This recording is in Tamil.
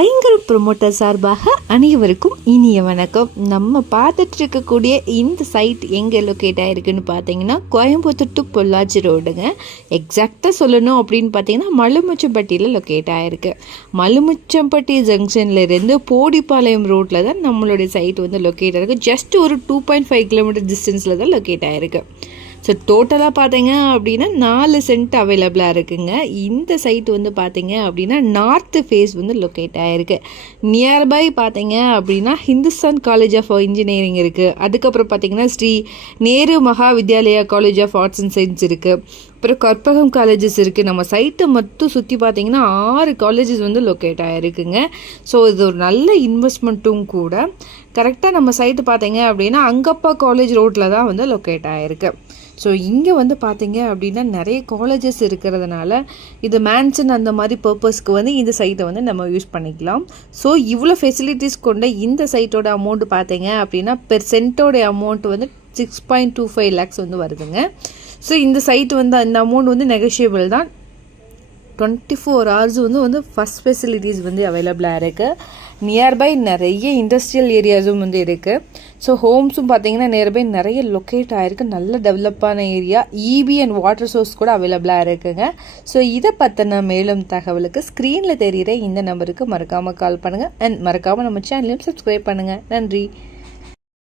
ஐங்கரு ப்ரொமோட்டர் சார்பாக அனைவருக்கும் இனிய வணக்கம். நம்ம பார்த்துட்டு இருக்கக்கூடிய இந்த சைட் எங்கே லொக்கேட் ஆகிருக்குன்னு பார்த்தீங்கன்னா கோயம்புத்தூர் டு பொள்ளாச்சி ரோடுங்க. எக்ஸாக்டாக சொல்லணும் அப்படின்னு பார்த்தீங்கன்னா மலுமிச்சம்பட்டியில் லொக்கேட் ஆகிருக்கு. மலுமிச்சம்பட்டி ஜங்ஷன்லேருந்து போடிப்பாளையம் ரோட்டில் தான் நம்மளுடைய சைட் வந்து லொக்கேட் ஆகிருக்கு. ஜஸ்ட் ஒரு 2.5 கிலோமீட்டர் டிஸ்டன்ஸில் தான் லொக்கேட் ஆகிருக்கு. ஸோ டோட்டலாக பார்த்தீங்க அப்படின்னா 4 சென்ட் அவைலபிளாக இருக்குங்க. இந்த சைட் வந்து பார்த்தீங்க அப்படின்னா நார்த்து ஃபேஸ் வந்து லொக்கேட் ஆகிருக்கு. நியர்பை பார்த்தீங்க அப்படின்னா ஹிந்துஸ்தான் காலேஜ் ஆஃப் இன்ஜினியரிங் இருக்குது. அதுக்கப்புறம் பார்த்தீங்கன்னா Shri Nehru Maha Vidyalaya college of arts and science இருக்குது. அப்புறம் கற்பகம் காலேஜஸ் இருக்குது. நம்ம சைட்டை மட்டும் சுற்றி பார்த்தீங்கன்னா 6 காலேஜஸ் வந்து லொக்கேட் ஆகிருக்குங்க. ஸோ இது ஒரு நல்ல இன்வெஸ்ட்மெண்ட்டும் கூட. கரெக்டாக நம்ம சைட்டு பார்த்தீங்க அப்படின்னா அங்கப்பா காலேஜ் ரோட்டில் தான் வந்து லொக்கேட் ஆகிருக்கு. ஸோ இங்கே வந்து பார்த்தீங்க அப்படின்னா நிறைய காலேஜஸ் இருக்கிறதுனால இது மேன்ஷன் அந்த மாதிரி பர்பஸ்க்கு வந்து இந்த சைட்டை வந்து நம்ம யூஸ் பண்ணிக்கலாம். ஸோ இவ்வளோ ஃபெசிலிட்டிஸ் கொண்ட இந்த சைட்டோட அமௌண்ட் பார்த்தீங்க அப்படின்னா பெர் சென்ட்டோட அமௌண்ட் வந்து 6.25 lakhs வந்து வருதுங்க. ஸோ இந்த சைட் வந்து அந்த அமௌண்ட் வந்து நெகோஷியபிள் தான். 24 hours வந்து ஃபஸ்ட் ஃபெசிலிட்டிஸ் வந்து அவைலபிளாக இருக்குது. நியர்பை நிறைய இண்டஸ்ட்ரியல் ஏரியாஸும் வந்து இருக்குது. ஸோ ஹோம்ஸும் பார்த்தீங்கன்னா நியர்பை நிறைய லொக்கேட் ஆகிருக்கு. நல்ல டெவலப்பான area. EB and water source கூட அவைலபிளாக இருக்குங்க. ஸோ இதை பற்றின மேலும் தகவலுக்கு ஸ்க்ரீனில் தெரிகிற இந்த நம்பருக்கு மறக்காமல் கால் பண்ணுங்கள். அண்ட் மறக்காமல் நம்ம சேனலையும் சப்ஸ்கிரைப் பண்ணுங்கள். நன்றி.